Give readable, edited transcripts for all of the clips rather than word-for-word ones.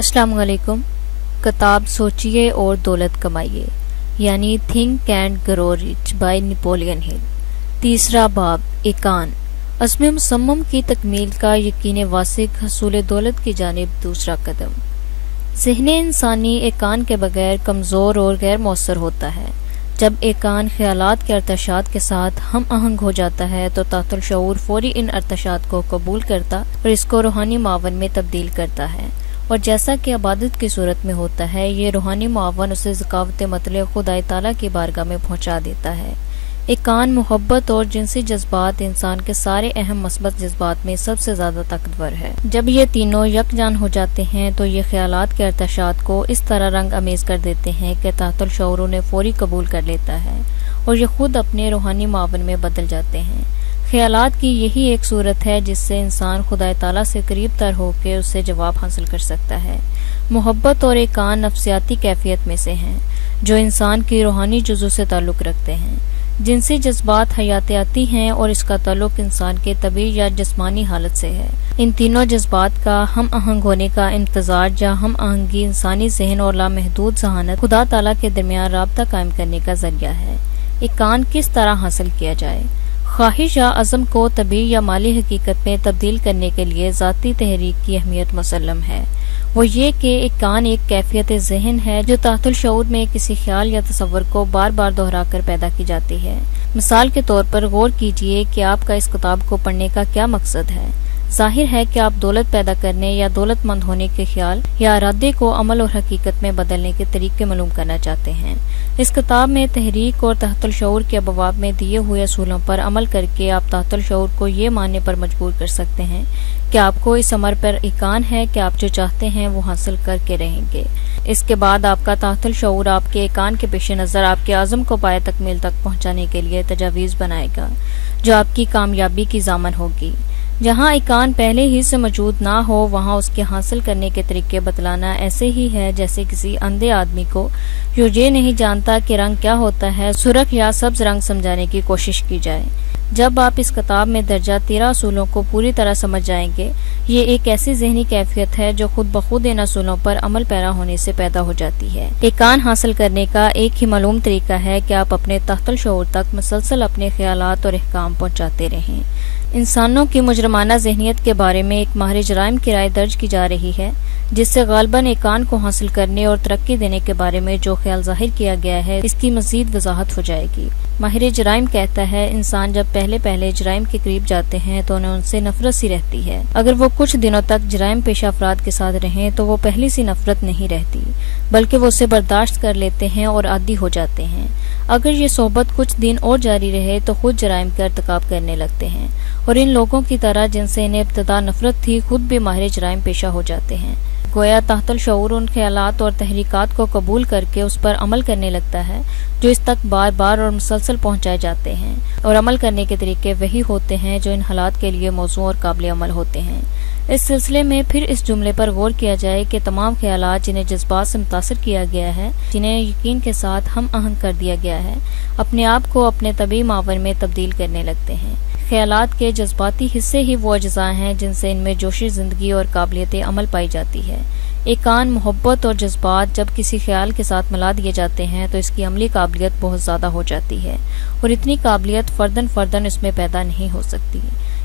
السلام علیکم۔ کتاب سوچیے اور دولت کمائیے یعنی think and grow rich by Napoleon Hill. تیسرا باب، ایکان، عزم مصمم کی تکمیل کا یقین واثق، حصول دولت کی جانب دوسرا قدم۔ ذہن انسانی ایکان کے بغیر کمزور اور غیر مؤثر ہوتا ہے۔ جب ایکان خیالات کے ارتعاشات کے ساتھ ہم آہنگ ہو جاتا ہے تو تحت الشعور فوری ان ارتعاشات کو قبول کرتا اور اس کو روحانی معاون میں تبدیل کرتا ہے، اور جیسا کہ عبادت کی صورت میں ہوتا ہے، یہ روحانی معاون اسے ذکاوت مطلق خدائے تعالیٰ کی بارگاہ میں پہنچا دیتا ہے۔ ایکان، محبت اور جنسی جذبات انسان کے سارے اہم مثبت جذبات میں سب سے زیادہ طاقتور ہے۔ جب یہ تینوں یکجان ہو جاتے ہیں تو یہ خیالات کے ارتعاشات کو اس طرح رنگ امیز کر دیتے ہیں کہ تحت الشعور انہیں فوری قبول کر لیتا ہے اور یہ خود اپنے روحانی معاون میں بدل جاتے ہیں۔ خیالات کی یہی ایک صورت ہے جس سے انسان خدائے تعالیٰ سے قریب تر ہو کے اس سے جواب حاصل کر سکتا ہے۔ محبت اور ایکان نفسیاتی کیفیت میں سے ہیں جو انسان کی روحانی جزو سے تعلق رکھتے ہیں۔ جنسی جذبات حیاتیاتی ہیں اور اس کا تعلق انسان کے طبعی یا جسمانی حالت سے ہے۔ ان تینوں جذبات کا ہم آہنگ ہونے کا امتزاج یا ہم آہنگی انسانی ذہن اور لامحدود ذہانت خدا تعالیٰ کے درمیان رابطہ قائم کرنے کا ذریعہ ہے۔ ایکان کس طرح حاصل کیا جائے؟ خواہش یا عزم کو طبعی یا مالی حقیقت میں تبدیل کرنے کے لیے ذاتی تحریک کی اہمیت مسلم ہے۔ وہ یہ کہ ایکان ایک کیفیت ذہن ہے جو تحت الشعور میں کسی خیال یا تصور کو بار بار دہرا کر پیدا کی جاتی ہے۔ مثال کے طور پر غور کیجئے کہ آپ کا اس کتاب کو پڑھنے کا کیا مقصد ہے۔ ظاہر ہے کہ آپ دولت پیدا کرنے یا دولت مند ہونے کے خیال یا ارادے کو عمل اور حقیقت میں بدلنے کے طریقے معلوم کرنا چاہتے ہیں۔ اس کتاب میں تحریک اور تحت الشعور کے ابواب میں دیے ہوئے اصولوں پر عمل کر کے آپ تحت الشعور کو یہ ماننے پر مجبور کر سکتے ہیں کہ آپ کو اس امر پر ایکان ہے کہ آپ جو چاہتے ہیں وہ حاصل کر کے رہیں گے۔ اس کے بعد آپ کا تحت الشعور آپ کے ایکان کے پیش نظر آپ کے عزم کو پایہ تکمیل تک پہنچانے کے لیے تجاویز بنائے گا جو آپ کی کامیابی کی ضامن ہوگی۔ جہاں ایکان پہلے ہی سے موجود نہ ہو وہاں اس کے حاصل کرنے کے طریقے بتلانا ایسے ہی ہے جیسے کسی اندھے آدمی کو جو یہ نہیں جانتا کہ رنگ کیا ہوتا ہے سرخ یا سبز رنگ سمجھانے کی کوشش کی جائے۔ جب آپ اس کتاب میں درجہ 13 اصولوں کو پوری طرح سمجھ جائیں گے، یہ ایک ایسی ذہنی کیفیت ہے جو خود بخود ان اصولوں پر عمل پیرا ہونے سے پیدا ہو جاتی ہے۔ ایکان حاصل کرنے کا ایک ہی معلوم طریقہ ہے کہ آپ اپنے تحت الشعور تک مسلسل اپنے خیالات اور احکام پہنچاتے رہیں۔ انسانوں کی مجرمانہ ذہنیت کے بارے میں ایک ماہر جرائم کی رائے درج کی جا رہی ہے جس سے غالباً ایکان کو حاصل کرنے اور ترقی دینے کے بارے میں جو خیال ظاہر کیا گیا ہے اس کی مزید وضاحت ہو جائے گی۔ ماہر جرائم کہتا ہے انسان جب پہلے جرائم کے قریب جاتے ہیں تو انہیں ان سے نفرت سی رہتی ہے۔ اگر وہ کچھ دنوں تک جرائم پیشہ افراد کے ساتھ رہیں تو وہ پہلی سی نفرت نہیں رہتی بلکہ وہ اسے برداشت کر لیتے ہیں اور عادی ہو جاتے ہیں۔ اگر یہ صحبت کچھ دن اور جاری رہے تو خود جرائم کا ارتکاب کرنے لگتے ہیں اور ان لوگوں کی طرح جن سے انہیں ابتدا نفرت تھی خود بھی ماہر جرائم پیشہ ہو جاتے ہیں۔ گویا تحت الشعور ان خیالات اور تحریکات کو قبول کر کے اس پر عمل کرنے لگتا ہے جو اس تک بار بار اور مسلسل پہنچائے جاتے ہیں، اور عمل کرنے کے طریقے وہی ہوتے ہیں جو ان حالات کے لیے موزوں اور قابل عمل ہوتے ہیں۔ اس سلسلے میں پھر اس جملے پر غور کیا جائے کہ تمام خیالات جنہیں جذبات سے متاثر کیا گیا ہے، جنہیں یقین کے ساتھ ہم آہنگ کر دیا گیا ہے، اپنے آپ کو اپنے طبعی معاون میں تبدیل کرنے لگتے ہیں۔ خیالات کے جذباتی حصے ہی وہ اجزاء ہیں جن سے ان میں جوشی زندگی اور قابلیت عمل پائی جاتی ہے۔ ایکان، محبت اور جذبات جب کسی خیال کے ساتھ ملا دیے جاتے ہیں تو اس کی عملی قابلیت بہت زیادہ ہو جاتی ہے اور اتنی قابلیت فرداً اس میں پیدا نہیں ہو سکتی۔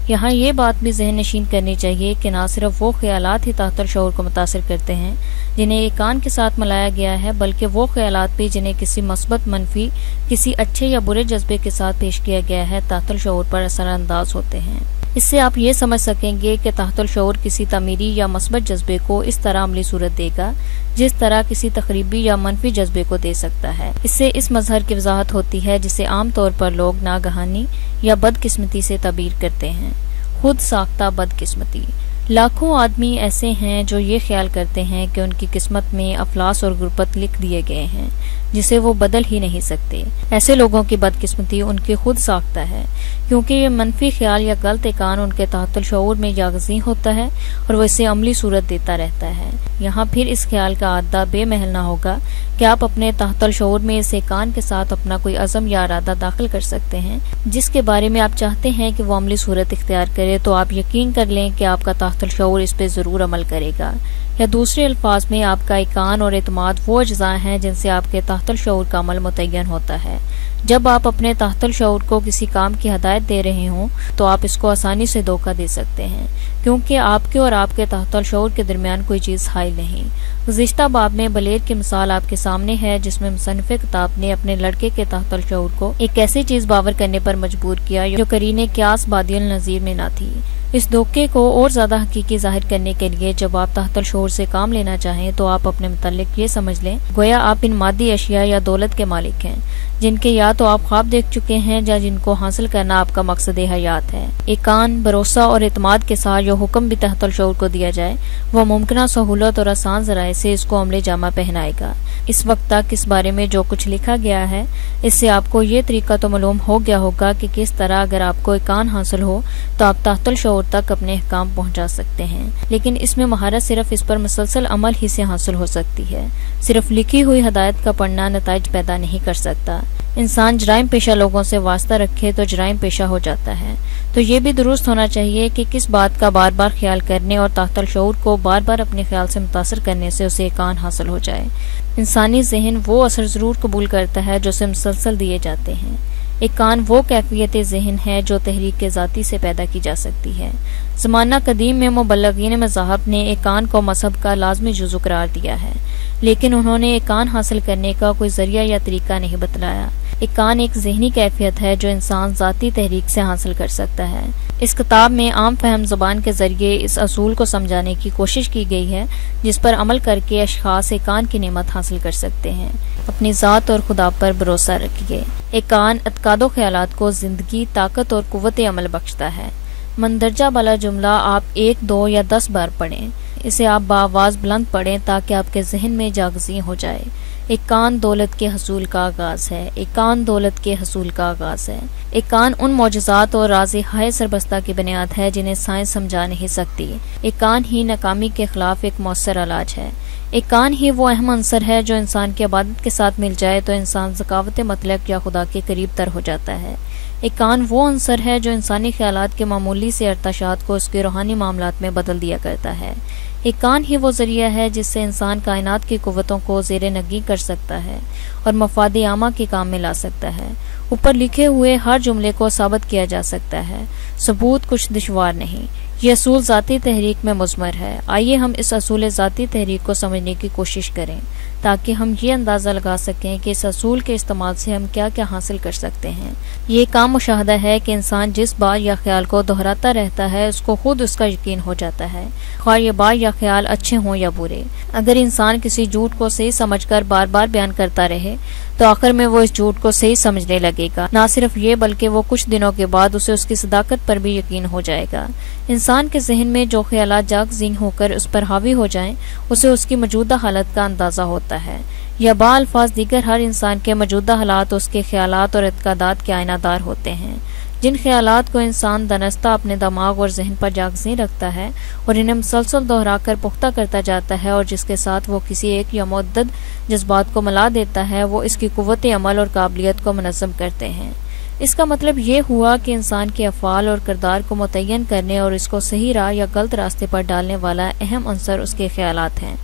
یہاں یہ بات بھی ذہن نشین کرنی چاہیے کہ نہ صرف وہ خیالات ہی تحت الشعور کو متاثر کرتے ہیں جنہیں ایکان کے ساتھ ملایا گیا ہے، بلکہ وہ خیالات بھی جنہیں کسی مثبت، منفی، کسی اچھے یا برے جذبے کے ساتھ پیش کیا گیا ہے تحت الشعور پر اثر انداز ہوتے ہیں۔ اس سے آپ یہ سمجھ سکیں گے کہ تحت الشعور کسی تعمیری یا مثبت جذبے کو اس طرح عملی صورت دے گا جس طرح کسی تخریبی یا منفی جذبے کو دے سکتا ہے۔ اس سے اس مظہر کی وضاحت ہوتی ہے جسے عام طور پر لوگ ناگہانی یا بدقسمتی سے تعبیر کرتے ہیں۔ خود ساختہ بدقسمتی۔ لاکھوں آدمی ایسے ہیں جو یہ خیال کرتے ہیں کہ ان کی قسمت میں افلاس اور غربت لکھ دیے گئے ہیں جسے وہ بدل ہی نہیں سکتے۔ ایسے لوگوں کی بدقسمتی ان کی خود ساختہ ہے کیونکہ یہ منفی خیال یا غلط ایکان ان کے تحت الشعور میں یاغزی ہوتا ہے اور وہ اسے عملی صورت دیتا رہتا ہے۔ یہاں پھر اس خیال کا عادہ بے محل نہ ہوگا کہ آپ اپنے تحت الشعور میں اس ایکان کے ساتھ اپنا کوئی عزم یا ارادہ داخل کر سکتے ہیں جس کے بارے میں آپ چاہتے ہیں کہ وہ عملی صورت اختیار کرے، تو آپ یقین کر لیں کہ آپ کا تحت الشعور اس پہ ضرور عمل کرے گا۔ یا دوسرے الفاظ میں آپ کا ایقان اور اعتماد وہ اجزاء ہیں جن سے آپ کے تحت الشعور کا عمل متعین ہوتا ہے۔ جب آپ اپنے تحت الشعور کو کسی کام کی ہدایت دے رہے ہوں تو آپ اس کو آسانی سے دھوکہ دے سکتے ہیں، کیونکہ آپ کے اور آپ کے تحت الشعور کے درمیان کوئی چیز حائل نہیں۔ گزشتہ باب میں بلیڈ کی مثال آپ کے سامنے ہے، جس میں مصنف کتاب نے اپنے لڑکے کے تحت الشعور کو ایک ایسی چیز باور کرنے پر مجبور کیا جو قرین قیاس بادی النظیر میں نہ تھی۔ اس دھوکے کو اور زیادہ حقیقی ظاہر کرنے کے لیے جب آپ تحت الشعور سے کام لینا چاہیں تو آپ اپنے متعلق یہ سمجھ لیں گویا آپ ان مادی اشیاء یا دولت کے مالک ہیں جن کے یا تو آپ خواب دیکھ چکے ہیں یا جن کو حاصل کرنا آپ کا مقصد حیات ہے۔ ایقان، بھروسہ اور اعتماد کے ساتھ جو حکم بھی تحت الشعور کو دیا جائے وہ ممکنہ سہولت اور آسان ذرائع سے اس کو عملی جامہ پہنائے گا۔ اس وقت تک اس بارے میں جو کچھ لکھا گیا ہے اس سے آپ کو یہ طریقہ تو معلوم ہو گیا ہوگا کہ کس طرح اگر آپ کو ایقان حاصل ہو تو آپ تحت الشعور تک اپنے احکام پہنچا سکتے ہیں، لیکن اس میں مہارت صرف اس پر مسلسل عمل ہی سے حاصل ہو سکتی ہے۔ صرف لکھی ہوئی ہدایت کا پڑھنا نتائج پیدا نہیں کر سکتا۔ انسان جرائم پیشہ لوگوں سے واسطہ رکھے تو جرائم پیشہ ہو جاتا ہے، تو یہ بھی درست ہونا چاہیے کہ کس بات کا بار بار خیال کرنے اور تحت الشعور کو بار بار اپنے خیال سے متاثر کرنے سے اسے ایقان حاصل ہو جائے۔ انسانی ذہن وہ اثر ضرور قبول کرتا ہے جو اسے مسلسل دیے جاتے ہیں۔ ایقان وہ کیفیت ذہن ہے جو تحریک ذاتی سے پیدا کی جا سکتی ہے۔ زمانہ قدیم میں مبلغین مذاہب نے ایقان کو مذہب کا لازمی جزو قرار دیا ہے، لیکن انہوں نے ایقان حاصل کرنے کا کوئی ذریعہ یا طریقہ نہیں بتلایا۔ ایقان ایک ذہنی کیفیت ہے جو انسان ذاتی تحریک سے حاصل کر سکتا ہے۔ اس کتاب میں عام فہم زبان کے ذریعے اس اصول کو سمجھانے کی کوشش کی گئی ہے جس پر عمل کر کے اشخاص ایقان کی نعمت حاصل کر سکتے ہیں۔ اپنی ذات اور خدا پر بھروسہ رکھیے۔ ایقان اعتقاد و خیالات کو زندگی، طاقت اور قوت عمل بخشتا ہے۔ مندرجہ بالا جملہ آپ 1، 2 یا 10 بار پڑھیں۔ اسے آپ بآواز بلند پڑھیں تاکہ آپ کے ذہن میں جاگزیں ہو جائے۔ ایقان دولت کے حصول کا آغاز ہے۔ ایقان دولت کے حصول کا آغاز ہے۔ ایقان ان معجزات اور راز ہائے سربستہ کی بنیاد ہے جنہیں سائنس سمجھا نہیں سکتی۔ ایقان ہی ناکامی کے خلاف ایک مؤثر علاج ہے۔ ایقان ہی وہ اہم عنصر ہے جو انسان کی عبادت کے ساتھ مل جائے تو انسان ذکاوت مطلق یا خدا کے قریب تر ہو جاتا ہے۔ ایقان وہ عنصر ہے جو انسانی خیالات کے معمولی سے ارتعاشات کو اس کے روحانی معاملات میں بدل دیا کرتا ہے۔ ایقان ہی وہ ذریعہ ہے جس سے انسان کائنات کی قوتوں کو زیر نگی کر سکتا ہے اور مفاد عامہ کے کام میں لا سکتا ہے۔ اوپر لکھے ہوئے ہر جملے کو ثابت کیا جا سکتا ہے۔ ثبوت کچھ دشوار نہیں۔ یہ اصول ذاتی تحریک میں مضمر ہے۔ آئیے ہم اس اصول ذاتی تحریک کو سمجھنے کی کوشش کریں تاکہ ہم یہ اندازہ لگا سکیں کہ اس اصول کے استعمال سے ہم کیا کیا حاصل کر سکتے ہیں۔ یہ ایک عام مشاہدہ ہے کہ انسان جس بات یا خیال کو دہراتا رہتا ہے اس کو خود اس کا یقین ہو جاتا ہے، خواہ یہ بات یا خیال اچھے ہوں یا برے۔ اگر انسان کسی جھوٹ کو صحیح سمجھ کر بار بار بیان کرتا رہے تو آخر میں وہ اس جھوٹ کو صحیح سمجھنے لگے گا۔ نہ صرف یہ بلکہ وہ کچھ دنوں کے بعد اسے اس کی صداقت پر بھی یقین ہو جائے گا۔ انسان کے ذہن میں جو خیالات جاگزیں ہو کر اس پر حاوی ہو جائیں اسے اس کی موجودہ حالت کا اندازہ ہوتا ہے۔ یا با الفاظ دیگر ہر انسان کے موجودہ حالات اس کے خیالات اور اعتقادات کے آئینہ دار ہوتے ہیں۔ جن خیالات کو انسان دانستہ اپنے دماغ اور ذہن پر جاگزیں رکھتا ہے اور انہیں مسلسل دہرا کر پختہ کرتا جاتا ہے اور جس کے ساتھ وہ کسی ایک یا متعدد جذبات کو ملا دیتا ہے، وہ اس کی قوت عمل اور قابلیت کو منظم کرتے ہیں۔ اس کا مطلب یہ ہوا کہ انسان کے افعال اور کردار کو متعین کرنے اور اس کو صحیح راہ یا غلط راستے پر ڈالنے والا اہم عنصر اس کے خیالات ہیں۔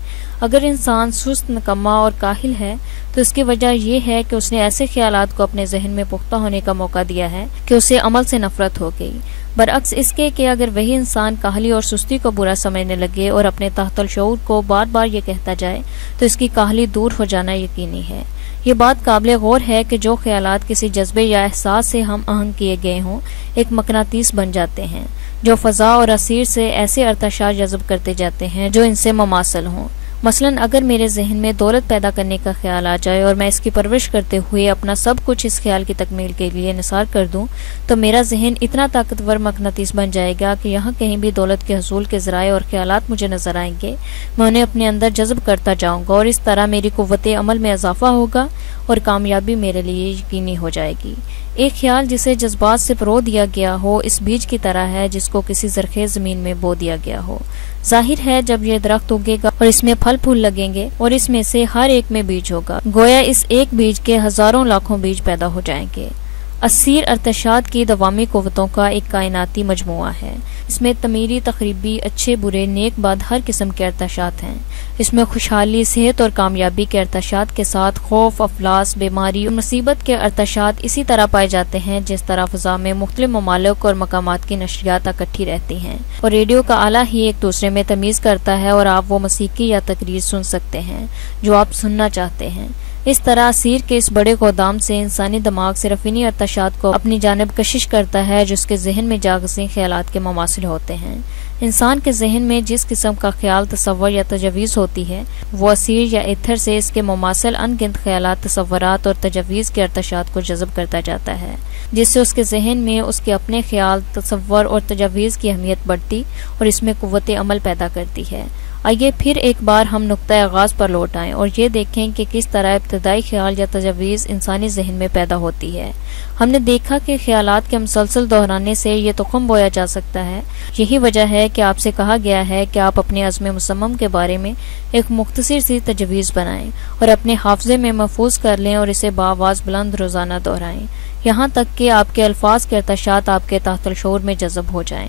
اگر انسان سست، نکما اور کاہل ہے تو اس کی وجہ یہ ہے کہ اس نے ایسے خیالات کو اپنے ذہن میں پختہ ہونے کا موقع دیا ہے کہ اسے عمل سے نفرت ہو گئی۔ برعکس اس کے کہ اگر وہی انسان کاہلی اور سستی کو برا سمجھنے لگے اور اپنے تحت الشعور کو بار بار یہ کہتا جائے تو اس کی کاہلی دور ہو جانا یقینی ہے۔ یہ بات قابل غور ہے کہ جو خیالات کسی جذبے یا احساس سے ہم آہنگ کیے گئے ہوں ایک مقناطیس بن جاتے ہیں جو فضا اور اثیر سے ایسے ارتعاشات جذب کرتے جاتے ہیں جو ان سے مماثل ہوں۔ مثلاً اگر میرے ذہن میں دولت پیدا کرنے کا خیال آ جائے اور میں اس کی پرورش کرتے ہوئے اپنا سب کچھ اس خیال کی تکمیل کے لیے نثار کر دوں تو میرا ذہن اتنا طاقتور مقناطیس بن جائے گا کہ یہاں کہیں بھی دولت کے حصول کے ذرائع اور خیالات مجھے نظر آئیں گے، میں انہیں اپنے اندر جذب کرتا جاؤں گا اور اس طرح میری قوت عمل میں اضافہ ہوگا اور کامیابی میرے لیے یقینی ہو جائے گی۔ ایک خیال جسے جذبات سے پرو دیا گیا ہو اس بیج کی طرح ہے جس کو کسی زرخیز زمین میں بو دیا گیا ہو۔ ظاہر ہے جب یہ درخت اگے گا اور اس میں پھل پھول لگیں گے اور اس میں سے ہر ایک میں بیج ہوگا، گویا اس ایک بیج کے ہزاروں لاکھوں بیج پیدا ہو جائیں گے۔ اثیر ارتعاشات کی دوامی قوتوں کا ایک کائناتی مجموعہ ہے۔ اس میں تعمیری، تخریبی، اچھے برے، نیک بد ہر قسم کے ارتعاشات ہیں۔ اس میں خوشحالی، صحت اور کامیابی کے ارتعاشات کے ساتھ خوف، افلاس، بیماری اور مصیبت کے ارتعاشات اسی طرح پائے جاتے ہیں جس طرح فضا میں مختلف ممالک اور مقامات کی نشریات اکٹھی رہتی ہیں اور ریڈیو کا آلہ ہی ایک دوسرے میں تمیز کرتا ہے اور آپ وہ موسیقی یا تقریر سن سکتے ہیں جو آپ سننا چاہتے ہیں۔ اس طرح اثیر کے اس بڑے گودام سے انسانی دماغ صرف انہی ارتعاشات کو اپنی جانب کشش کرتا ہے جو اس کے ذہن میں جاگزیں خیالات کے مماثل ہوتے ہیں۔ انسان کے ذہن میں جس قسم کا خیال، تصور یا تجویز ہوتی ہے وہ اثیر یا ایتھر سے اس کے مماثل ان گنت خیالات، تصورات اور تجویز کے ارتعاشات کو جذب کرتا جاتا ہے، جس سے اس کے ذہن میں اس کے اپنے خیال، تصور اور تجویز کی اہمیت بڑھتی اور اس میں قوت عمل پیدا کرتی ہے۔ آئیے پھر ایک بار ہم نقطۂ آغاز پر لوٹ آئیں اور یہ دیکھیں کہ کس طرح ابتدائی خیال یا تجویز انسانی ذہن میں پیدا ہوتی ہے۔ ہم نے دیکھا کہ خیالات کے مسلسل دہرانے سے یہ تخم بویا جا سکتا ہے۔ یہی وجہ ہے کہ آپ سے کہا گیا ہے کہ آپ اپنے عزم مصمم کے بارے میں ایک مختصر سی تجویز بنائیں اور اپنے حافظے میں محفوظ کر لیں اور اسے بآواز بلند روزانہ دہرائیں، یہاں تک کہ آپ کے الفاظ کے ارتعاشات آپ کے تحت الشعور میں جذب ہو جائیں۔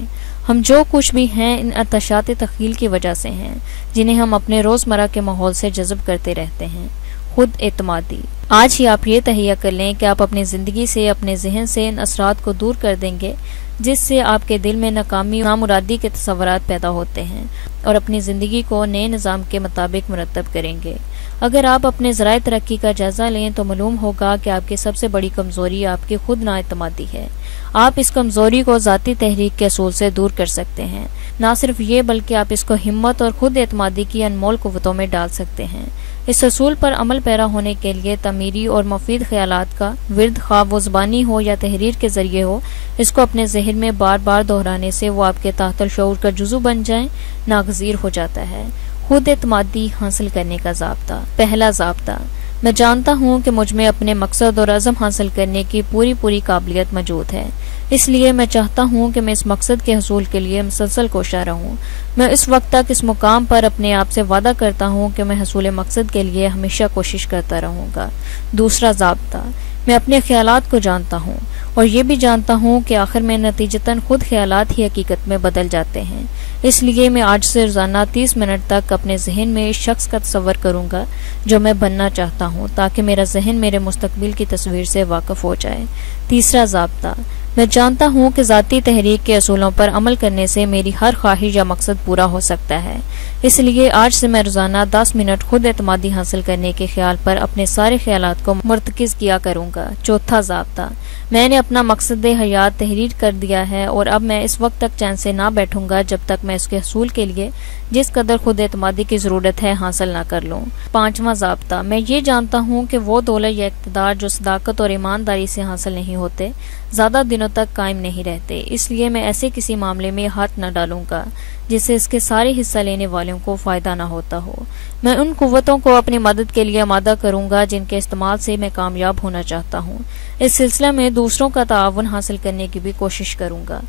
ہم جو کچھ بھی ہیں ان ارتعاشات تخیل کی وجہ سے ہیں جنہیں ہم اپنے روزمرہ کے ماحول سے جذب کرتے رہتے ہیں۔ خود اعتمادی۔ آج ہی آپ یہ تہیہ کر لیں کہ آپ اپنی زندگی سے، اپنے ذہن سے ان اثرات کو دور کر دیں گے جس سے آپ کے دل میں ناکامی اور نامرادی کے تصورات پیدا ہوتے ہیں، اور اپنی زندگی کو نئے نظام کے مطابق مرتب کریں گے۔ اگر آپ اپنے ذرائع ترقی کا جائزہ لیں تو معلوم ہوگا کہ آپ کی سب سے بڑی کمزوری آپ کی خود نااعتمادی ہے۔ آپ اس کمزوری کو ذاتی تحریک کے اصول سے دور کر سکتے ہیں۔ نہ صرف یہ بلکہ آپ اس کو ہمت اور خود اعتمادی کی انمول قوتوں میں ڈال سکتے ہیں۔ اس اصول پر عمل پیرا ہونے کے لیے تعمیری اور مفید خیالات کا ورد، خواہ وہ زبانی ہو یا تحریر کے ذریعے ہو، اس کو اپنے ذہن میں بار بار دہرانے سے وہ آپ کے تحت الشعور کا جزو بن جائیں، ناگزیر ہو جاتا ہے۔ خود اعتمادی حاصل کرنے کا ضابطہ۔ پہلا ضابطہ: میں جانتا ہوں کہ مجھ میں اپنے مقصد اور عزم حاصل کرنے کی پوری قابلیت موجود ہے، اس لیے میں چاہتا ہوں کہ میں اس مقصد کے حصول کے لیے مسلسل کوشاں رہوں۔ میں اس وقت تک اس مقام پر اپنے آپ سے وعدہ کرتا ہوں کہ میں حصول مقصد کے لیے ہمیشہ کوشش کرتا رہوں گا۔ دوسرا ضابطہ: میں اپنے خیالات کو جانتا ہوں اور یہ بھی جانتا ہوں کہ آخر میں نتیجتاً خود خیالات ہی حقیقت میں بدل جاتے ہیں۔ اس لیے میں آج سے روزانہ 30 منٹ تک اپنے ذہن میں اس شخص کا تصور کروں گا جو میں بننا چاہتا ہوں، تاکہ میرا ذہن میرے مستقبل کی تصویر سے واقف ہو جائے۔ تیسرا ضابطہ: میں جانتا ہوں کہ ذاتی تحریک کے اصولوں پر عمل کرنے سے میری ہر خواہش یا مقصد پورا ہو سکتا ہے، اس لیے آج سے میں روزانہ 10 منٹ خود اعتمادی حاصل کرنے کے خیال پر اپنے سارے خیالات کو مرتکز کیا کروں گا۔ چوتھا ضابطہ: میں نے اپنا مقصد حیات تحریر کر دیا ہے اور اب میں اس وقت تک چین سے نہ بیٹھوں گا جب تک میں اس کے حصول کے لیے جس قدر خود اعتمادی کی ضرورت ہے حاصل نہ کر لوں۔ پانچواں ضابطہ: میں یہ جانتا ہوں کہ وہ دولت یا اقتدار جو صداقت اور ایمانداری سے حاصل نہیں ہوتے زیادہ دنوں تک قائم نہیں رہتے، اس لیے میں ایسے کسی معاملے میں ہاتھ نہ ڈالوں گا جس سے اس کے سارے حصہ لینے والوں کو فائدہ نہ ہوتا ہو۔ میں ان قوتوں کو اپنی مدد کے لیے آمادہ کروں گا جن کے استعمال سے میں کامیاب ہونا چاہتا ہوں۔ اس سلسلے میں دوسروں کا تعاون حاصل کرنے کی بھی کوشش کروں گا۔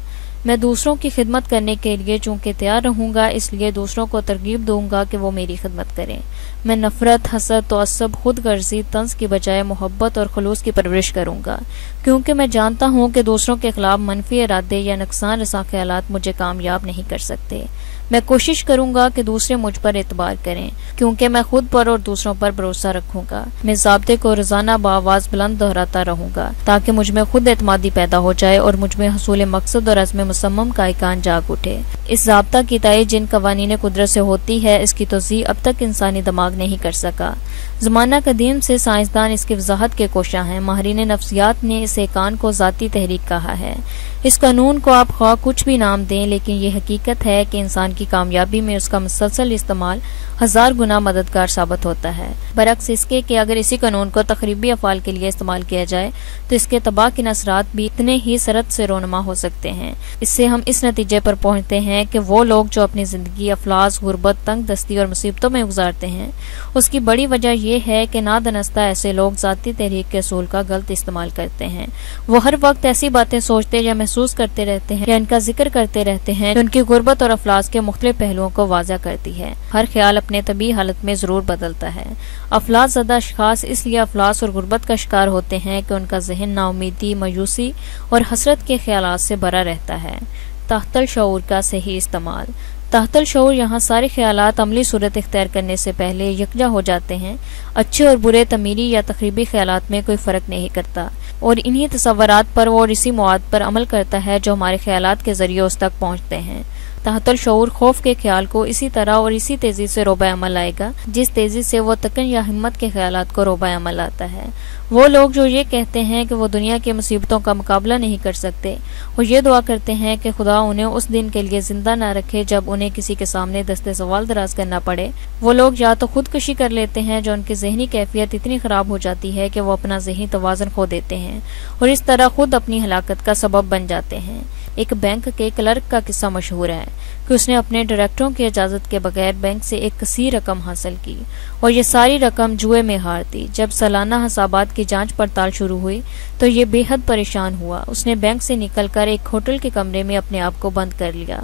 میں دوسروں کی خدمت کرنے کے لیے چونکہ تیار رہوں گا، اس لیے دوسروں کو ترغیب دوں گا کہ وہ میری خدمت کریں۔ میں نفرت، حسد، تعصب، خود غرضی، طنز کی بجائے محبت اور خلوص کی پرورش کروں گا، کیونکہ میں جانتا ہوں کہ دوسروں کے خلاف منفی ارادے یا نقصان رساں خیالات مجھے کامیاب نہیں کر سکتے۔ میں کوشش کروں گا کہ دوسرے مجھ پر اعتبار کریں، کیونکہ میں خود پر اور دوسروں پر بھروسہ رکھوں گا۔ میں ضابطے کو روزانہ بآواز بلند دہراتا رہوں گا تاکہ مجھ میں خود اعتمادی پیدا ہو جائے اور مجھ میں حصول مقصد اور عزم مصمم کا ایقان جاگ اٹھے۔ اس ضابطہ کی تائید جن قوانین قدرت سے ہوتی ہے، اس کی توضیح اب تک انسانی دماغ نہیں کر سکا۔ زمانہ قدیم سے سائنسدان اس کی وضاحت کے کوشاں ہیں۔ ماہرین نفسیات نے اس ایقان کو ذاتی تحریک کہا ہے۔ اس قانون کو آپ خواہ کچھ بھی نام دیں، لیکن یہ حقیقت ہے کہ انسان کی کامیابی میں اس کا مسلسل استعمال 1000 گنا مددگار ثابت ہوتا ہے، برعکس اس کے کہ اگر اسی قانون کو تخریبی افعال کے لیے استعمال کیا جائے تو اس کے تباہ کن اثرات بھی اتنے ہی سرد سے رونما ہو سکتے ہیں۔ اس سے ہم اس نتیجے پر پہنچتے ہیں کہ وہ لوگ جو اپنی زندگی افلاس، غربت، تنگ دستی اور مصیبتوں میں گزارتے ہیں، اس کی بڑی وجہ یہ ہے کہ نادانستہ ایسے لوگ ذاتی تحریک کے اصول کا غلط استعمال کرتے ہیں۔ وہ ہر وقت ایسی باتیں سوچتے یا محسوس کرتے رہتے ہیں یا ان کا ذکر کرتے رہتے ہیں جو ان کی غربت اور افلاس کے مختلف پہلوؤں کو واضح کرتی ہے۔ ہر خیال اپنے طبیعی حالت میں ضرور بدلتا ہے۔ افلاس زدہ اشخاص اس لیے افلاس اور غربت کا شکار ہوتے ہیں کہ ان کا ذہن نا امیدی، مایوسی اور حسرت کے خیالات سے بھرا رہتا ہے۔ تحت الشعور کا صحیح استعمال۔ تحت الشعور یہاں سارے خیالات عملی صورت اختیار کرنے سے پہلے یکجا ہو جاتے ہیں۔ اچھے اور برے تعمیری یا تخریبی خیالات میں کوئی فرق نہیں کرتا، اور انہی تصورات پر اور اسی مواد پر عمل کرتا ہے جو ہمارے خیالات کے ذریعے اس تک پہنچتے ہیں۔ تحت الشعور خوف کے خیال کو اسی طرح اور اسی تیزی سے روبہ عمل لائے گا جس تیزی سے وہ تکن یا ہمت کے خیالات کو روبہ عمل لاتا ہے۔ وہ لوگ جو یہ کہتے ہیں کہ وہ دنیا کی مصیبتوں کا مقابلہ نہیں کر سکتے، وہ یہ دعا کرتے ہیں کہ خدا انہیں اس دن کے لیے زندہ نہ رکھے جب انہیں کسی کے سامنے دستے سوال دراز کرنا پڑے۔ وہ لوگ یا تو خودکشی کر لیتے ہیں، جو ان کی ذہنی کیفیت اتنی خراب ہو جاتی ہے کہ وہ اپنا ذہنی توازن کھو دیتے ہیں اور اس طرح خود اپنی ہلاکت کا سبب بن جاتے ہیں۔ ایک بینک کے کلرک کا قصہ مشہور ہے کہ اس نے اپنے ڈائریکٹروں کی اجازت کے بغیر بینک سے ایک کثیر رقم حاصل کی، اور یہ ساری رقم جوئے میں ہار تھی۔ جب سالانہ حسابات کی جانچ پڑتال شروع ہوئی تو یہ بے حد پریشان ہوا۔ اس نے بینک سے نکل کر ایک ہوٹل کے کمرے میں اپنے آپ کو بند کر لیا۔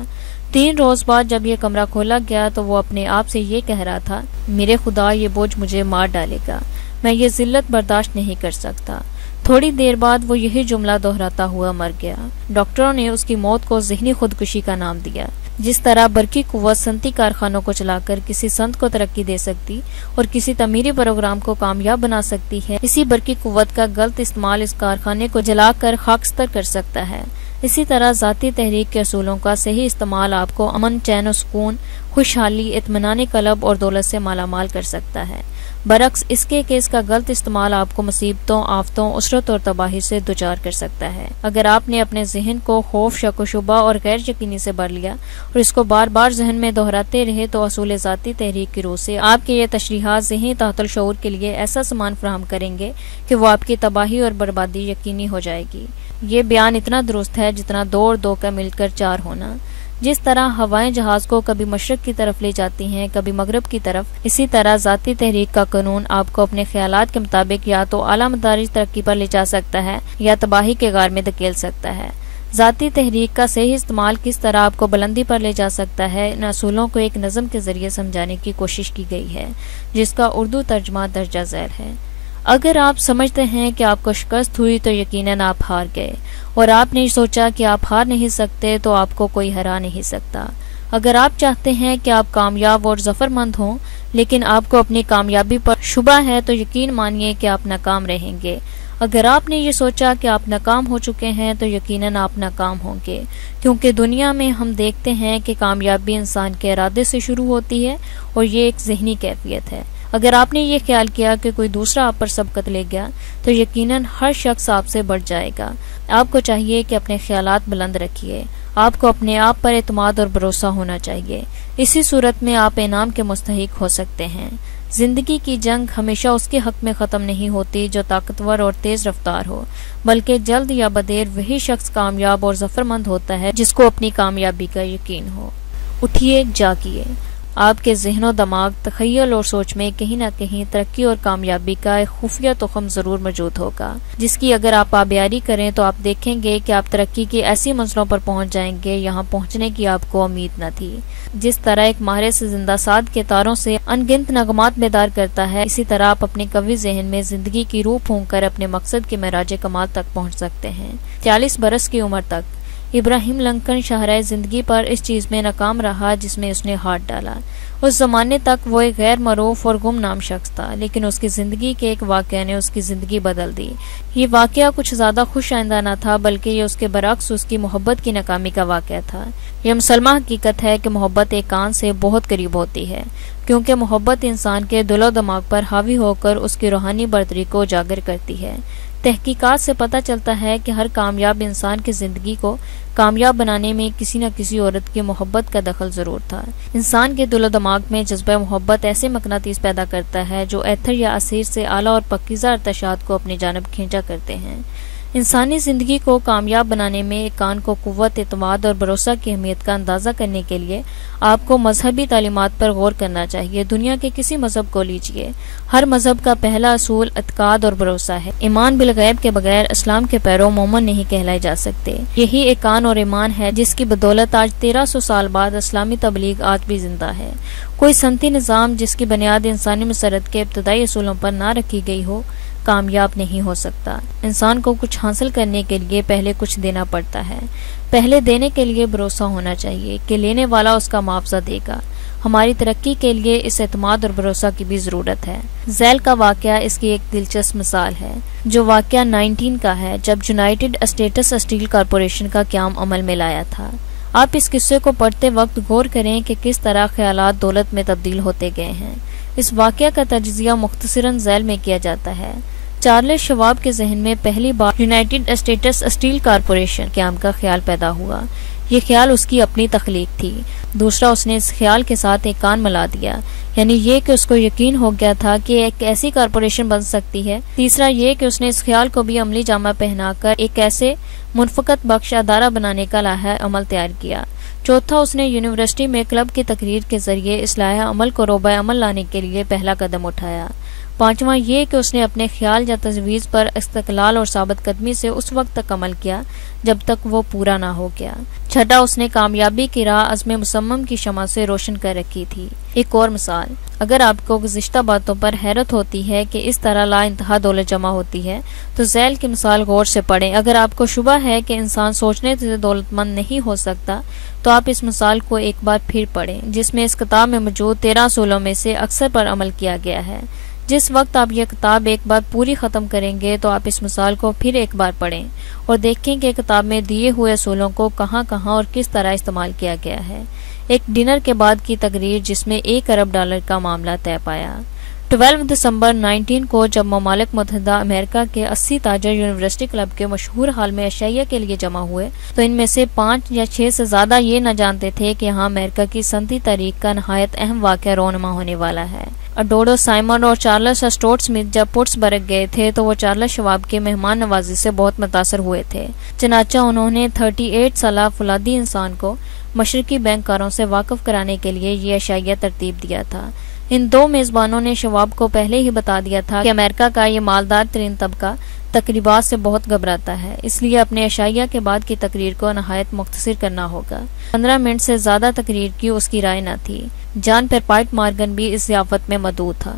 3 روز بعد جب یہ کمرہ کھولا گیا تو وہ اپنے آپ سے یہ کہہ رہا تھا، میرے خدا یہ بوجھ مجھے مار ڈالے گا، میں یہ ذلت برداشت نہیں کر سکتا۔ تھوڑی دیر بعد وہ یہی جملہ دہراتا ہوا مر گیا۔ ڈاکٹروں نے اس کی موت کو ذہنی خودکشی کا نام دیا۔ جس طرح برقی قوت صنعتی کارخانوں کو چلا کر کسی صنعت کو ترقی دے سکتی اور کسی تعمیری پروگرام کو کامیاب بنا سکتی ہے، اسی برقی قوت کا غلط استعمال اس کارخانے کو جلا کر خاکستر کر سکتا ہے۔ اسی طرح ذاتی تحریک کے اصولوں کا صحیح استعمال آپ کو امن، چین و سکون، خوشحالی، اطمینان قلب اور دولت سے مالا مال کر سکتا ہے، برعکس اس کے کہ اس کا غلط استعمال آپ کو مصیبتوں، آفتوں، عسرت اور تباہی سے دوچار کر سکتا ہے۔ اگر آپ نے اپنے ذہن کو خوف، شک و شبہ اور غیر یقینی سے بھر لیا اور اس کو بار بار ذہن میں دہراتے رہے تو اصول ذاتی تحریک کی روح سے آپ کے یہ تشریحات ذہنی تحت الشعور کے لیے ایسا سامان فراہم کریں گے کہ وہ آپ کی تباہی اور بربادی یقینی ہو جائے گی۔ یہ بیان اتنا درست ہے جتنا 2 اور 2 کا مل کر 4 ہونا۔ جس طرح ہوائیں جہاز کو کبھی مشرق کی طرف لے جاتی ہیں، کبھی مغرب کی طرف، اسی طرح ذاتی تحریک کا قانون آپ کو اپنے خیالات کے مطابق یا تو اعلیٰ مدارج ترقی پر لے جا سکتا ہے یا تباہی کے غار میں دھکیل سکتا ہے۔ ذاتی تحریک کا صحیح استعمال کس طرح آپ کو بلندی پر لے جا سکتا ہے، ان اصولوں کو ایک نظم کے ذریعے سمجھانے کی کوشش کی گئی ہے جس کا اردو ترجمہ درجہ ذیل ہے۔ اگر آپ سمجھتے ہیں کہ آپ کو شکست ہوئی تو یقیناً آپ ہار گئے، اور آپ نے سوچا کہ آپ ہار نہیں سکتے تو آپ کو کوئی ہرا نہیں سکتا۔ اگر آپ چاہتے ہیں کہ آپ کامیاب اور ظفر مند ہوں لیکن آپ کو اپنی کامیابی پر شبہ ہے تو یقین مانیے کہ آپ ناکام رہیں گے۔ اگر آپ نے یہ سوچا کہ آپ ناکام ہو چکے ہیں تو یقیناً آپ ناکام ہوں گے، کیونکہ دنیا میں ہم دیکھتے ہیں کہ کامیابی انسان کے ارادے سے شروع ہوتی ہے اور یہ ایک ذہنی کیفیت ہے۔ اگر آپ نے یہ خیال کیا کہ کوئی دوسرا آپ پر سبقت لے گیا تو یقیناً ہر شخص آپ سے بڑھ جائے گا۔ آپ کو چاہیے کہ اپنے خیالات بلند رکھیے، آپ کو اپنے آپ پر اعتماد اور بھروسہ ہونا چاہیے، اسی صورت میں آپ انعام کے مستحق ہو سکتے ہیں۔ زندگی کی جنگ ہمیشہ اس کے حق میں ختم نہیں ہوتی جو طاقتور اور تیز رفتار ہو، بلکہ جلد یا بدیر وہی شخص کامیاب اور ظفر مند ہوتا ہے جس کو اپنی کامیابی کا یقین ہو۔ اٹھیے، جاگیے۔ آپ کے ذہن و دماغ، تخیل اور سوچ میں کہیں نہ کہیں ترقی اور کامیابی کا ایک خفیہ تخم ضرور موجود ہوگا، جس کی اگر آپ آبیاری کریں تو آپ دیکھیں گے کہ آپ ترقی کی ایسی منزلوں پر پہنچ جائیں گے یہاں پہنچنے کی آپ کو امید نہ تھی۔ جس طرح ایک ماہر سے زندہ ساد کے تاروں سے ان گنت نغمات بیدار کرتا ہے، اسی طرح آپ اپنے قوی ذہن میں زندگی کی روح پھونک کر اپنے مقصد کے معراج کمال تک پہنچ سکتے ہیں۔ 40 برس کی عمر تک ابراہیم لنکن شاہراہ زندگی پر اس چیز میں ناکام رہا جس میں اس نے ہاتھ ڈالا۔ اس زمانے تک وہ ایک غیر معروف اور گمنام شخص تھا، لیکن اس کی زندگی کے ایک واقعہ نے اس کی زندگی بدل دی۔ یہ واقعہ کچھ زیادہ خوش آئندہ نہ تھا، بلکہ یہ اس کے برعکس اس کی محبت کی ناکامی کا واقعہ تھا۔ یہ مسلمہ حقیقت ہے کہ محبت ایک کان سے بہت قریب ہوتی ہے، کیونکہ محبت انسان کے دل و دماغ پر حاوی ہو کر اس کی روحانی برتری کو اجاگر کرتی ہے۔ تحقیقات سے پتہ چلتا ہے کہ ہر کامیاب انسان کی زندگی کو کامیاب بنانے میں کسی نہ کسی عورت کی محبت کا دخل ضرور تھا۔ انسان کے دل و دماغ میں جذبہ محبت ایسے مقناطیس پیدا کرتا ہے جو ایتھر یا اسیر سے اعلیٰ اور پاکیزہ ارتعاشات کو اپنی جانب کھینچا کرتے ہیں۔ انسانی زندگی کو کامیاب بنانے میں ایک کان کو قوت، اعتماد اور بھروسہ کی اہمیت کا اندازہ کرنے کے لیے آپ کو مذہبی تعلیمات پر غور کرنا چاہیے۔ دنیا کے کسی مذہب کو لیجیے، ہر مذہب کا پہلا اصول اعتقاد اور بھروسہ ہے۔ ایمان بالغیب کے بغیر اسلام کے پیرو مومن نہیں کہلائے جا سکتے۔ یہی ایقان اور ایمان ہے جس کی بدولت آج 1300 سال بعد اسلامی تبلیغ آج بھی زندہ ہے۔ کوئی سنتی نظام جس کی بنیاد انسانی مسرت کے ابتدائی اصولوں پر نہ رکھی گئی ہو کامیاب نہیں ہو سکتا۔ انسان کو کچھ حاصل کرنے کے لیے پہلے کچھ دینا پڑتا ہے۔ پہلے دینے کے لیے بھروسہ ہونا چاہیے کہ لینے والا اس کا معاوضہ دے گا۔ ہماری ترقی کے لیے اس اعتماد اور بھروسہ کی بھی ضرورت ہے۔ ذیل کا واقعہ اس کی ایک دلچسپ مثال ہے، جو واقعہ 19 کا ہے جب یونائیٹڈ اسٹیٹس اسٹیل کارپوریشن کا قیام عمل میں لایا تھا۔ آپ اس قصے کو پڑھتے وقت غور کریں کہ کس طرح خیالات دولت میں تبدیل ہوتے گئے ہیں۔ اس واقعہ کا تجزیہ مختصراً ذیل میں کیا جاتا ہے۔ چارلس شواب کے ذہن میں پہلی بار یونائیٹڈ اسٹیٹس اسٹیل کارپوریشن قیام کا خیال پیدا ہوا۔ یہ خیال اس کی اپنی تخلیق تھی۔ دوسرا، اس نے اس خیال کے ساتھ ایک کان ملا دیا، یعنی یہ کہ اس کو یقین ہو گیا تھا کہ ایک ایسی کارپوریشن بن سکتی ہے۔ تیسرا یہ کہ اس نے اس خیال کو بھی عملی جامہ پہنا کر ایک ایسے منفقت بخش ادارہ بنانے کا لائحہ عمل تیار کیا۔ چوتھا، اس نے یونیورسٹی میں کلب کی تقریر کے ذریعے اس لائحہ عمل کو روبہ عمل لانے کے لیے پہلا قدم اٹھایا۔ پانچواں یہ کہ اس نے اپنے خیال یا تجویز پر استقلال اور ثابت قدمی سے اس وقت تک عمل کیا جب تک وہ پورا نہ ہو گیا۔ چھٹا، اس نے کامیابی کی راہ عزم مصمم کی شمع سے روشن کر رکھی تھی۔ ایک اور مثال، اگر آپ کو گزشتہ باتوں پر حیرت ہوتی ہے کہ اس طرح لا انتہا دولت جمع ہوتی ہے تو ذیل کی مثال غور سے پڑھیں۔ اگر آپ کو شبہ ہے کہ انسان سوچنے سے دولت مند نہیں ہو سکتا تو آپ اس مثال کو ایک بار پھر پڑھیں، جس میں اس کتاب میں موجود 13 اصولوں میں سے اکثر پر عمل کیا گیا ہے۔ جس وقت آپ یہ کتاب ایک بار پوری ختم کریں گے تو آپ اس مثال کو پھر ایک بار پڑھیں اور دیکھیں کہ کتاب میں دیے ہوئے اصولوں کو کہاں کہاں اور کس طرح استعمال کیا گیا ہے۔ ایک ڈنر کے بعد کی تقریر جس میں $1 ارب کا معاملہ طے پایا۔ 12 دسمبر 19 کو جب ممالک متحدہ امریکہ کے 80 تاجر یونیورسٹی کلب کے مشہور ہال میں عشائیہ کے لیے جمع ہوئے تو ان میں سے 5 یا 6 سے زیادہ یہ نہ جانتے تھے کہ یہاں امریکہ کی صنعتی تاریخ کا نہایت اہم واقعہ رونما ہونے والا ہے۔ اڈوڈو سائمن اور چارلس اسٹورٹ سمتھ جب پٹس برگ گئے تھے تو وہ چارلس شواب کے مہمان نوازی سے بہت متاثر ہوئے تھے۔ چنانچہ انہوں نے 38 سالہ فولادی انسان کو مشرقی بینکاروں سے واقف کرانے کے لیے یہ عشائیہ ترتیب دیا تھا۔ ان 2 میزبانوں نے شواب کو پہلے ہی بتا دیا تھا کہ امریکہ کا یہ مالدار ترین طبقہ تقریبات سے بہت گھبراتا ہے، اس لیے اپنے عشائیہ کے بعد کی تقریر کو نہایت مختصر کرنا ہوگا۔ 15 منٹ سے زیادہ تقریر کی اس کی رائے نہ تھی۔ جان پیرپائٹ مارگن بھی اس ضیافت میں موجود تھا،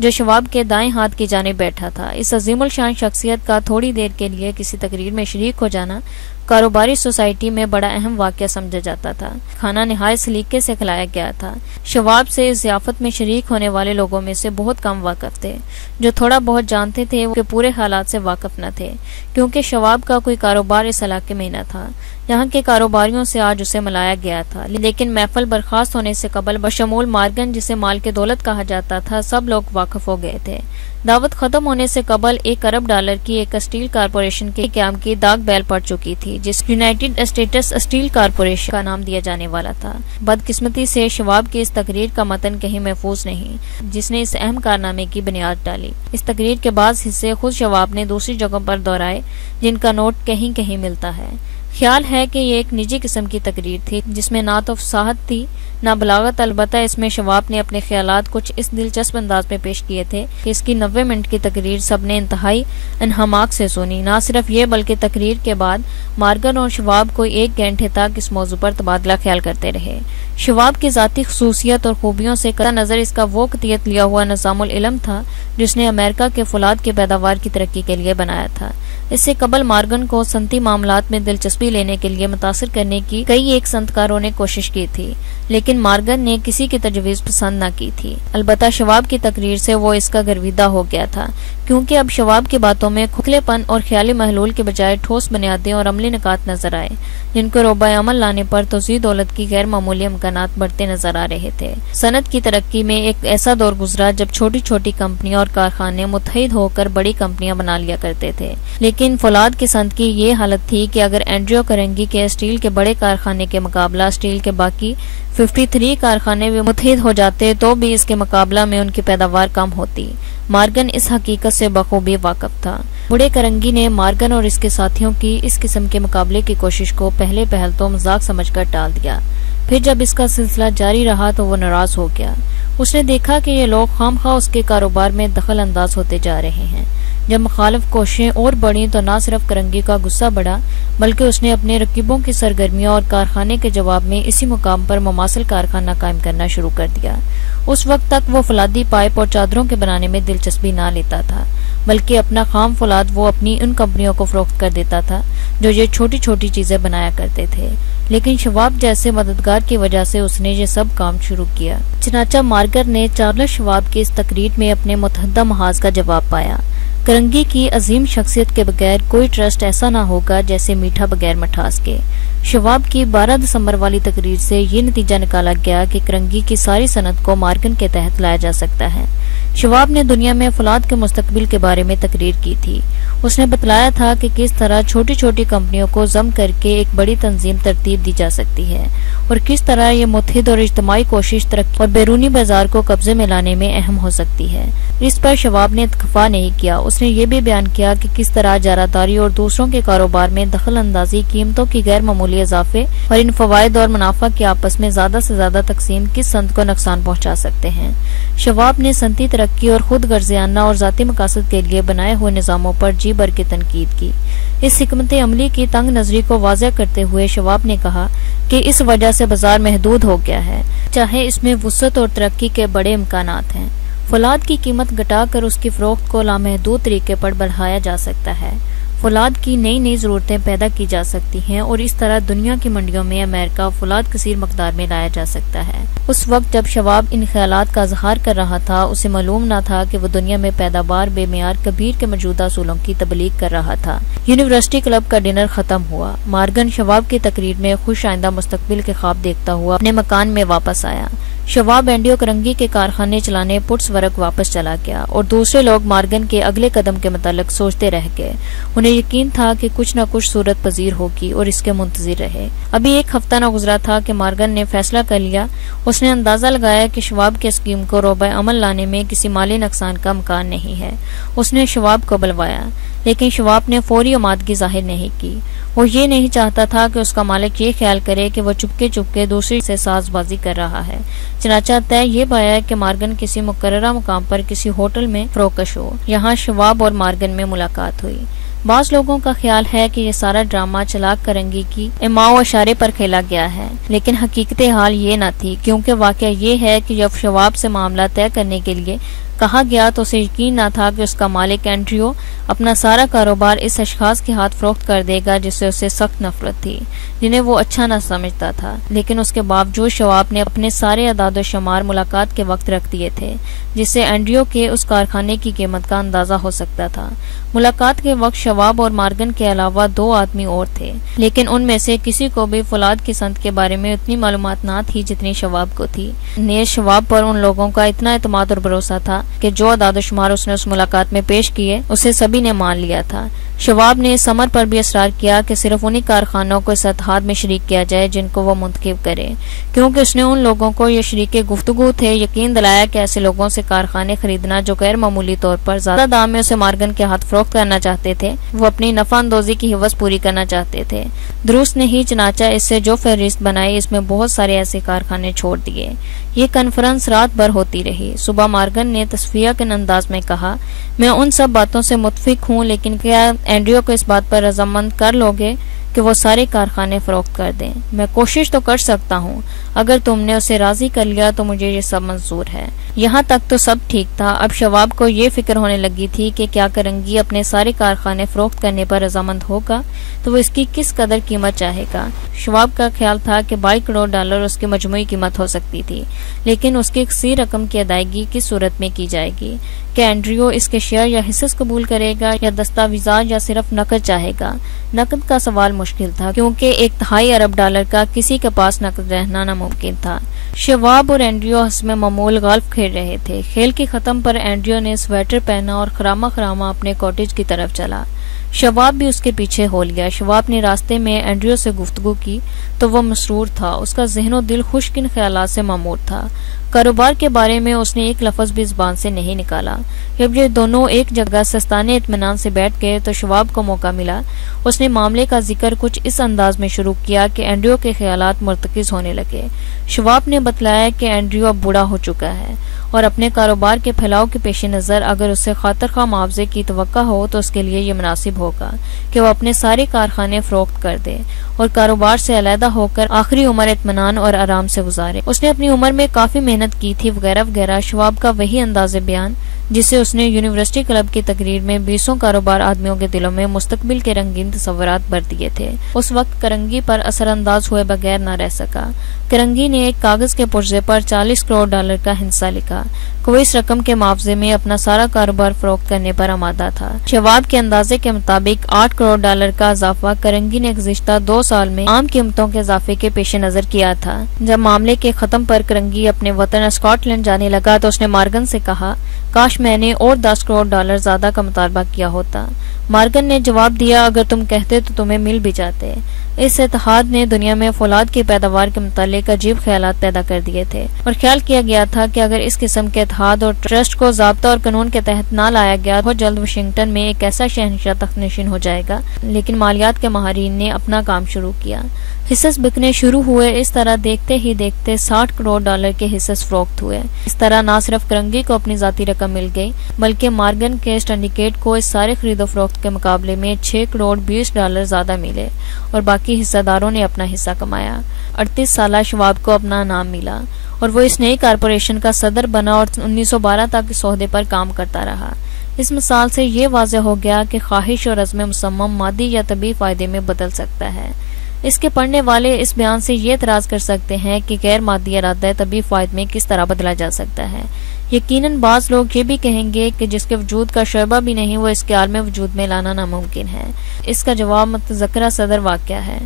جو شواب کے دائیں ہاتھ کی جانب بیٹھا تھا۔ اس عظیم الشان شخصیت کا تھوڑی دیر کے لیے کسی تقریر میں شریک ہو جانا کاروباری سوسائٹی میں بڑا اہم واقعہ سمجھا جاتا تھا۔ کھانا نہایت سلیقے سے کھلایا گیا تھا۔ شواب سے اس ضیافت میں شریک ہونے والے لوگوں میں سے بہت کم واقف تھے۔ جو تھوڑا بہت جانتے تھے وہ پورے حالات سے واقف نہ تھے، کیونکہ شواب کا کوئی کاروبار اس علاقے میں نہ تھا۔ یہاں کے کاروباریوں سے آج اسے ملایا گیا تھا، لیکن محفل برخاست ہونے سے قبل بشمول مارگن، جسے مال کے دولت کہا جاتا تھا، سب لوگ واقف ہو گئے تھے۔ دعوت ختم ہونے سے قبل $1 ارب کی ایک اسٹیل کارپوریشن کے قیام کی داغ بیل پڑ چکی تھی، جس یونائیٹڈ اسٹیٹس اسٹیل کارپوریشن کا نام دیا جانے والا تھا۔ بدقسمتی سے شواب کی اس تقریر کا متن کہیں محفوظ نہیں، جس نے اس اہم کارنامے کی بنیاد ڈالی۔ اس تقریر کے بعض حصے خود شواب نے دوسری جگہوں پر دہرائے، جن کا نوٹ کہیں کہیں ملتا ہے۔ خیال ہے کہ یہ ایک نجی قسم کی تقریر تھی، جس میں نہ تو فصاحت تھی نہ بلاغت، البتہ اس میں شواب نے اپنے خیالات کچھ اس دلچسپ انداز میں پیش کیے تھے کہ اس کی 90 منٹ کی تقریر سب نے انتہائی انہماک سے سنی۔ نہ صرف یہ بلکہ تقریر کے بعد مارگن اور شواب کو 1 گھنٹے تک اس موضوع پر تبادلہ خیال کرتے رہے۔ شواب کی ذاتی خصوصیت اور خوبیوں سے قطع نظر اس کا وہ قطعیت لیا ہوا نظام العلم تھا جس نے امریکہ کے فولاد کے پیداوار کی ترقی کے لیے بنایا تھا۔ اس سے قبل مارگن کو صنعتی معاملات میں دلچسپی لینے کے لیے متاثر کرنے کی کئی ایک صنعتکاروں نے کوشش کی تھی، لیکن مارگن نے کسی کی تجویز پسند نہ کی تھی۔ البتہ شواب کی تقریر سے وہ اس کا گرویدہ ہو گیا تھا، کیونکہ اب شواب کی باتوں میں کھوکھلے پن اور خیالی محلول کے بجائے ٹھوس بنیادیں اور عملی نکات نظر آئے، جن کو روبہ عمل لانے پر توسیع دولت کی غیر معمولی امکانات بڑھتے نظر آ رہے تھے۔ صنعت کی ترقی میں ایک ایسا دور گزرا جب چھوٹی چھوٹی کمپنیاں اور کارخانے متحد ہو کر بڑی کمپنیاں بنا لیا کرتے تھے، لیکن فولاد کی صنعت کی یہ حالت تھی کہ اگر اینڈریو کرنگی کے اسٹیل کے بڑے کارخانے کے مقابلہ اسٹیل کے باقی 53 کارخانے بھی متحد ہو جاتے تو بھی اس کے مقابلہ میں ان کی پیداوار کم ہوتی۔ مارگن اس حقیقت سے بخوبی واقف تھا۔ بڑے کرنگی نے مارگن اور اس کے ساتھیوں کی اس قسم کے مقابلے کی کوشش کو پہلے پہل تو مذاق سمجھ کر ٹال دیا، پھر جب اس کا سلسلہ جاری رہا تو وہ ناراض ہو گیا۔ اس نے دیکھا کہ یہ لوگ خام خواہ اس کے کاروبار میں دخل انداز ہوتے جا رہے ہیں۔ جب مخالف کوششیں اور بڑھیں تو نہ صرف کرنگی کا غصہ بڑھا، بلکہ اس نے اپنے رقیبوں کی سرگرمیوں اور کارخانے کے جواب میں اسی مقام پر مماثل کارخانہ قائم کرنا شروع کر دیا۔ اس وقت تک وہ فولادی پائپ اور چادروں کے بنانے میں دلچسپی نہ لیتا تھا، بلکہ اپنا خام فولاد وہ اپنی ان کمپنیوں کو فروخت کر دیتا تھا جو یہ چھوٹی چھوٹی چیزیں بنایا کرتے تھے۔ لیکن شواب جیسے مددگار کی وجہ سے اس نے یہ سب کام شروع کیا۔ چنانچہ مارگر نے چارلس شواب کی اس تقریر میں اپنے متحدہ محاذ کا جواب پایا۔ کرنگی کی عظیم شخصیت کے بغیر کوئی ٹرسٹ ایسا نہ ہوگا جیسے میٹھا بغیر مٹھاس کے۔ شواب کی 12 دسمبر والی تقریر سے یہ نتیجہ نکالا گیا کہ کرنگی کی ساری صنعت کو مارگن کے تحت لایا جا سکتا ہے۔ شواب نے دنیا میں فولاد کے مستقبل کے بارے میں تقریر کی تھی۔ اس نے بتلایا تھا کہ کس طرح چھوٹی چھوٹی کمپنیوں کو ضم کر کے ایک بڑی تنظیم ترتیب دی جا سکتی ہے اور کس طرح یہ متحد اور اجتماعی کوشش ترقی اور بیرونی بازار کو قبضے میں لانے میں اہم ہو سکتی ہے۔ اس پر شواب نے اکتفا نہیں کیا۔ اس نے یہ بھی بیان کیا کہ کس طرح اجارہ اور دوسروں کے کاروبار میں دخل اندازی قیمتوں کی غیر معمولی اضافے اور ان فوائد اور منافع کے آپس میں زیادہ سے زیادہ تقسیم کس صنعت کو نقصان پہنچا سکتے ہیں۔ شواب نے صنعتی ترقی اور خود غرضیانہ اور ذاتی مقاصد کے لیے بنائے ہوئے نظاموں پر جی بھر کے تنقید کی۔ اس حکمت عملی کی تنگ نظری کو واضح کرتے ہوئے شواب نے کہا کہ اس وجہ سے بازار محدود ہو گیا ہے، چاہے اس میں وسعت اور ترقی کے بڑے امکانات ہیں۔ فولاد کی قیمت گھٹا کر اس کی فروخت کو لامحدود طریقے پر بڑھایا جا سکتا ہے۔ فولاد کی نئی نئی ضرورتیں پیدا کی جا سکتی ہیں اور اس طرح دنیا کی منڈیوں میں امریکہ فولاد کثیر مقدار میں لایا جا سکتا ہے۔ اس وقت جب شواب ان خیالات کا اظہار کر رہا تھا، اسے معلوم نہ تھا کہ وہ دنیا میں پیداوار بے معیار کبیر کے موجودہ اصولوں کی تبلیغ کر رہا تھا۔ یونیورسٹی کلب کا ڈنر ختم ہوا۔ مارگن شواب کی تقریر میں خوش آئندہ مستقبل کے خواب دیکھتا ہوا اپنے مکان میں واپس آیا۔ شواب اینڈیو کرنگی کے کارخانے چلانے پٹسبرگ واپس چلا گیا اور دوسرے لوگ مارگن کے اگلے قدم کے متعلق سوچتے رہ گئے۔ انہیں یقین تھا کہ کچھ نہ کچھ صورت پذیر ہوگی اور اس کے منتظر رہے۔ ابھی ایک ہفتہ نہ گزرا تھا کہ مارگن نے فیصلہ کر لیا۔ اس نے اندازہ لگایا کہ شواب کے اسکیم کو روبہ عمل لانے میں کسی مالی نقصان کا امکان نہیں ہے۔ اس نے شواب کو بلوایا، لیکن شواب نے فوری آمادگی ظاہر نہیں کی۔ وہ یہ نہیں چاہتا تھا کہ اس کا مالک یہ خیال کرے کہ وہ چپکے چپکے دوسری سے ساز بازی کر رہا ہے۔ چنانچہ طے یہ پایا کہ مارگن کسی مقررہ مقام پر کسی ہوٹل میں فروکش ہو۔ یہاں شواب اور مارگن میں ملاقات ہوئی۔ بعض لوگوں کا خیال ہے کہ یہ سارا ڈرامہ چلاک کرنگی کی ایما و اشارے پر کھیلا گیا ہے، لیکن حقیقت حال یہ نہ تھی، کیونکہ واقعہ یہ ہے کہ جب شواب سے معاملہ طے کرنے کے لیے کہا گیا تو اسے یقین نہ تھا کہ اس کا مالک اینڈریو اپنا سارا کاروبار اس اشخاص کے ہاتھ فروخت کر دے گا جس سے اسے سخت نفرت تھی، جنہیں وہ اچھا نہ سمجھتا تھا۔ لیکن اس کے باوجود شواب نے اپنے سارے اعداد و شمار ملاقات کے وقت رکھ دیے تھے، جس سے اینڈریو کے اس کارخانے کی قیمت کا اندازہ ہو سکتا تھا۔ ملاقات کے وقت شواب اور مارگن کے علاوہ 2 آدمی اور تھے، لیکن ان میں سے کسی کو بھی فولاد کی صنعت کے بارے میں اتنی معلومات نہ تھی جتنی شواب کو تھی۔ نیز شواب پر ان لوگوں کا اتنا اعتماد اور بھروسہ تھا کہ جو اعداد و شمار اس نے اس ملاقات میں پیش کیے اسے سبھی نے مان لیا تھا۔ شواب نے اس امر پر بھی اصرار کیا کہ صرف انہی کارخانوں کو اس اتحاد میں شریک کیا جائے جن کو وہ منتخب کرے، کیونکہ اس نے ان لوگوں کو یہ شریک گفتگو تھے یقین دلایا کہ ایسے لوگوں سے کارخانے خریدنا جو غیر معمولی طور پر زیادہ دام میں اسے مارگن کے ہاتھ فروخت کرنا چاہتے تھے، وہ اپنی نفع اندوزی کی حوث پوری کرنا چاہتے تھے۔ درست نہیں، چنانچہ اس سے جو فہرست بنائی اس میں بہت سارے ایسے کارخانے چھوڑ دیے۔ یہ کانفرنس رات بھر ہوتی رہی۔ صبح مارگن نے تصفیہ کے انداز میں کہا، میں ان سب باتوں سے متفق ہوں، لیکن کیا اینڈریو کو اس بات پر رضامند کر لو گے کہ وہ سارے کارخانے فروخت کر دیں؟ میں کوشش تو کر سکتا ہوں، اگر تم نے اسے راضی کر لیا تو مجھے یہ سب منظور ہے۔ یہاں تک تو سب ٹھیک تھا۔ اب شواب کو یہ فکر ہونے لگی تھی کہ کیا کرنگی اپنے سارے کارخانے فروخت کرنے پر رضامند ہوگا تو وہ اس کی کس قدر قیمت چاہے گا۔ شواب کا خیال تھا کہ $22 کروڑ اس کی مجموعی قیمت ہو سکتی تھی، لیکن اس کی کسی رقم کی ادائیگی کس صورت میں کی جائے گی؟ کہ اینڈریو اس کے شیئر یا حصص قبول کرے گا یا دستاویزات یا صرف نقد چاہے گا؟ نقد کا سوال مشکل تھا، کیونکہ $1.5 ارب کا کسی کے پاس نقد رہنا ناممکن تھا۔ شواب اور اینڈریو حسب معمول گالف کھیل رہے تھے۔ کھیل کے ختم پر اینڈریو نے سویٹر پہنا اور خراما خراما اپنے کاٹیج کی طرف چلا۔ شواب بھی اس کے پیچھے ہو لیا۔ شواب نے راستے میں اینڈریو سے گفتگو کی تو وہ مسرور تھا، اس کا ذہن و دل خوشکن خیالات سے معمور تھا۔ کاروبار کے بارے میں اس نے ایک لفظ بھی زبان سے نہیں نکالا۔ جب یہ دونوں ایک جگہ سستانے اطمینان سے بیٹھ گئے تو شواب کو موقع ملا۔ اس نے معاملے کا ذکر کچھ اس انداز میں شروع کیا کہ اینڈریو کے خیالات مرتکز ہونے لگے۔ شواب نے بتلایا کہ اینڈریو اب بوڑھا ہو چکا ہے اور اپنے کاروبار کے پھیلاؤ کے پیش نظر اگر اسے خاطر خواہ معاوضے کی توقع ہو تو اس کے لیے یہ مناسب ہوگا کہ وہ اپنے سارے کارخانے فروخت کر دے اور کاروبار سے علیحدہ ہو کر آخری عمر اطمینان اور آرام سے گزارے۔ اس نے اپنی عمر میں کافی محنت کی تھی وغیرہ وغیرہ۔ شواب کا وہی انداز بیان جسے اس نے یونیورسٹی کلب کی تقریر میں 20 کاروبار آدمیوں کے دلوں میں مستقبل کے رنگین تصورات بھر دیے تھے۔ اس وقت کرنگی پر اثر انداز ہوئے بغیر نہ رہ سکا۔ کرنگی نے ایک کاغذ کے پرزے پر $40 کروڑ کا حصہ لکھا۔ وہ اس رقم کے معاوضے میں اپنا سارا کاروبار فروخت کرنے پر آمادہ تھا۔ شواب کے اندازے کے مطابق $8 کروڑ کا اضافہ کرنگی نے گزشتہ 2 سال میں عام قیمتوں کے اضافے کے پیش نظر کیا تھا۔ جب معاملے کے ختم پر کرنگی اپنے وطن اسکاٹ لینڈ جانے لگا تو اس نے مارگن سے کہا، کاش میں نے اور $10 کروڑ زیادہ کا مطالبہ کیا ہوتا۔ مارگن نے جواب دیا، اگر تم کہتے تو تمہیں مل بھی جاتے۔ اس اتحاد نے دنیا میں فولاد کی پیداوار کے متعلق عجیب خیالات پیدا کر دیے تھے، اور خیال کیا گیا تھا کہ اگر اس قسم کے اتحاد اور ٹرسٹ کو ضابطہ اور قانون کے تحت نہ لایا گیا بہت جلد واشنگٹن میں ایک ایسا شہنشاہ تخت نشین ہو جائے گا۔ لیکن مالیات کے ماہرین نے اپنا کام شروع کیا۔ حصص بکنے شروع ہوئے۔ اس طرح دیکھتے ہی دیکھتے $60 کروڑ کے حصص فروخت ہوئے۔ اس طرح نہ صرف کرنگی کو اپنی ذاتی رقم مل گئی بلکہ مارگن کے سنڈیکیٹ کو اس سارے خرید و فروخت کے مقابلے میں $6 کروڑ زیادہ ملے، اور باقی حصہ داروں نے اپنا حصہ کمایا۔ 38 سالہ شواب کو اپنا نام ملا اور وہ اس نئی کارپوریشن کا صدر بنا اور 1912 تک اس عہدے پر کام کرتا رہا۔ اس مثال سے یہ واضح ہو گیا کہ خواہش اور عزم مصمم مادی یا طبعی فائدے میں بدل سکتا ہے۔ اس کے پڑھنے والے اس بیان سے یہ اعتراض کر سکتے ہیں کہ غیر مادی ارادہ طبعی فائد میں کس طرح بدلا جا سکتا ہے۔ یقیناً بعض لوگ یہ بھی کہیں گے کہ جس کے وجود کا شعبہ بھی نہیں وہ اس کے عالم وجود میں لانا ناممکن ہے۔ اس کا جواب متذکرہ صدر واقعہ ہے۔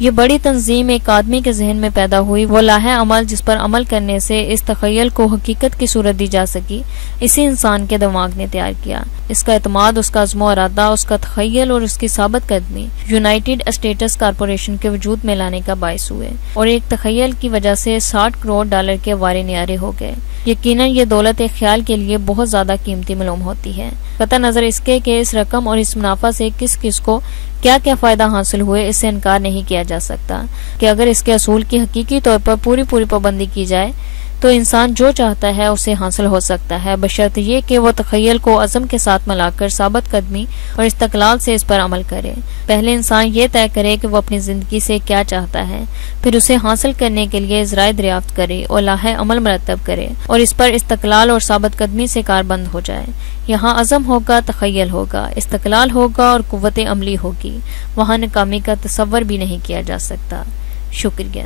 یہ بڑی تنظیم ایک آدمی کے ذہن میں پیدا ہوئی، وہ لاحِ عمل جس پر عمل کرنے سے اس تخیل کو حقیقت کی صورت دی جا سکی، اسی انسان کے دماغ نے تیار کیا۔ اس کا اعتماد، اس کا عزم و ارادہ، اس کا تخیل اور اس کی ثابت قدمی یونائیٹڈ اسٹیٹس کارپوریشن کے وجود میں لانے کا باعث ہوئے، اور ایک تخیل کی وجہ سے $60 کروڑ کے وارے نیارے ہو گئے۔ یقیناً یہ دولت ایک خیال کے لیے بہت زیادہ قیمتی معلوم ہوتی ہے، قطع نظر اس کے کہ اس رقم اور اس منافع سے کس کس کو کیا کیا فائدہ حاصل ہوئے۔ اس سے انکار نہیں کیا جا سکتا کہ اگر اس کے اصول کی حقیقی طور پر پوری پابندی کی جائے تو انسان جو چاہتا ہے اسے حاصل ہو سکتا ہے، بشرط یہ کہ وہ تخیل کو عزم کے ساتھ ملا کر ثابت قدمی اور استقلال سے اس پر عمل کرے۔ پہلے انسان یہ طے کرے کہ وہ اپنی زندگی سے کیا چاہتا ہے، پھر اسے حاصل کرنے کے لیے ذرائع دریافت کرے اور لاحِ عمل مرتب کرے اور اس پر استقلال اور ثابت قدمی سے کاربند ہو جائے۔ یہاں عزم ہوگا، تخیل ہوگا، استقلال ہوگا اور قوت عملی ہوگی، وہاں ناکامی کا تصور بھی نہیں کیا جا سکتا۔ شکریہ۔